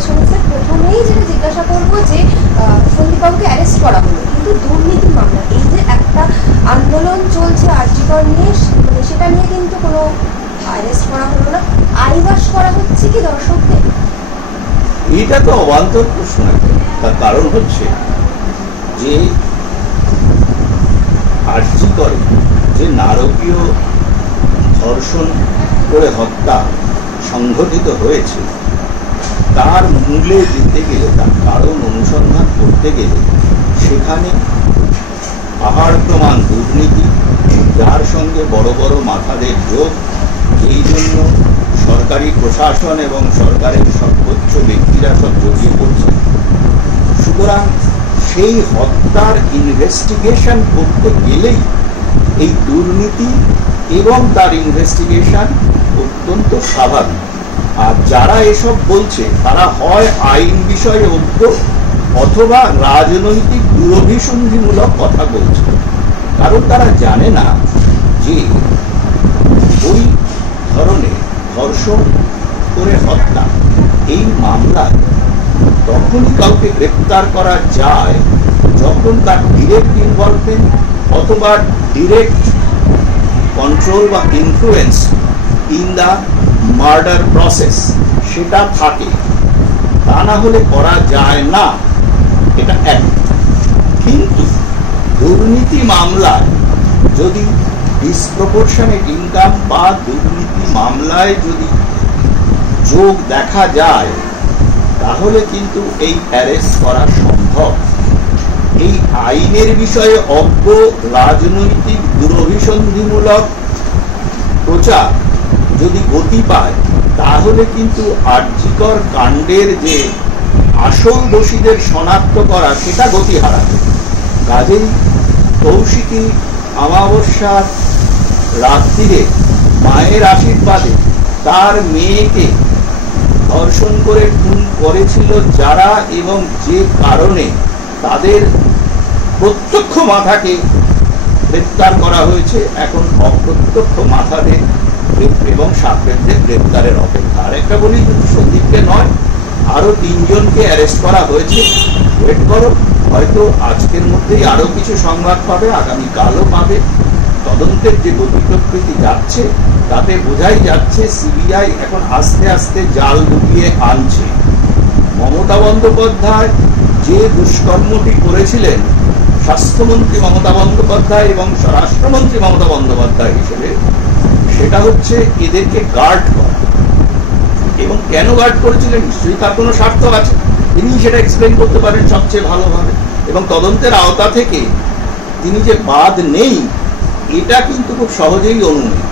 Sir প্রথমেই যেটা জিজ্ঞাসা করবো যে সন্দীপবাবুকে অ্যারেস্ট করা হলো, কিন্তু দুর্নীতি মামলা, এই যে একটা আন্দোলন চলছে আরজি কর নিয়ে, মানে সেটা নিয়ে কিন্তু কোনো অ্যারেস্ট করা হলো না, আইবাস করা হচ্ছে কি দর্শকদের? এটা তো অবান্তর প্রশ্ন। তার কারণ হচ্ছে যে আরজি করে যে নারকীয় ধর্ষণ করে হত্যা সংঘটিত হয়েছে, তার মূলে যেতে গেলে, তার কারণ অনুসন্ধান করতে গেলে সেখানে পাহাড় প্রমাণ দুর্নীতি, যার সঙ্গে বড় বড় মাথাদের যোগ, এই জন্য সরকারি প্রশাসন এবং সরকারের সর্বোচ্চ ব্যক্তিরা সব জড়িয়ে পড়ছে। সুতরাং সেই হত্যার ইনভেস্টিগেশন করতে গেলেই এই দুর্নীতি এবং তার ইনভেস্টিগেশন অত্যন্ত স্বাভাবিক। আর যারা এসব বলছে তারা হয় আইন বিষয়ে অজ্ঞ অথবা রাজনৈতিক দুরভিসন্ধিমূলক কথা বলছে, কারণ তারা জানে না যে ওই ধরনের ধর্ষণ করে হত্যা এই মামলায় তখনই কাউকে গ্রেপ্তার করা যায় যখন তার ডিরেক্ট ইনভলভমেন্ট অথবা ডিরেক্ট কন্ট্রোল বা influence in the murder process সেটা থাকে, তা না হলে করা যায় না। এটা এক। কিন্তু দুর্নীতি মামলায় যদি ডিসপ্রপোর্শনেট ইনকাম বা দুর্নীতি মামলায় যদি যোগ দেখা যায়, তাহলে কিন্তু এই অ্যারেস্ট করা সম্ভব। এই আইনের বিষয়ে অজ্ঞ রাজনৈতিক দুরভিসন্ধিমূলক প্রচার যদি গতি পায়, তাহলে কিন্তু আরজিকর কাণ্ডের যে আসল দোষীদের শনাক্ত করা সেটা গতি হারাবে। কাজেই কৌশিকী অমাবস্যার রাত্রিরে মায়ের আশীর্বাদে তার মেয়েকে ধর্ষণ করে খুন করেছিল যারা এবং যে কারণে তাদের প্রত্যক্ষ মাথাকে গ্রেপ্তার করা হয়েছে, এখন অপ্রত্যক্ষ মাথাদের এবং সাপেরদের গ্রেপ্তারের অপেক্ষা। আর একটা বলি, শুধু সন্দীপকে নয়, আরো 3 জনকে অ্যারেস্ট করা হয়েছে। ওয়েট করো, হয়তো আজকের মধ্যেই আরো কিছু সংবাদ পাবে, আগামীকালও পাবে। তদন্তের যে গতি প্রকৃতি যাচ্ছে তাতে বোঝাই যাচ্ছে সিবিআই এখন আস্তে আস্তে জাল ডুবিয়ে আনছে। মমতা বন্দ্যোপাধ্যায় যে দুষ্কর্মটি করেছিলেন, স্বাস্থ্যমন্ত্রী মমতা বন্দ্যোপাধ্যায় এবং স্বরাষ্ট্রমন্ত্রী মমতা বন্দ্যোপাধ্যায় হিসেবে, সেটা হচ্ছে এদেরকে গার্ড করা। এবং কেন গার্ড করেছিলেন, নিশ্চয়ই তার কোনো স্বার্থ আছে, তিনি সেটা এক্সপ্লেন করতে পারেন সবচেয়ে ভালোভাবে। এবং তদন্তের আওতা থেকে তিনি যে বাদ নেই, এটা কিন্তু খুব সহজেই অনুমেয়।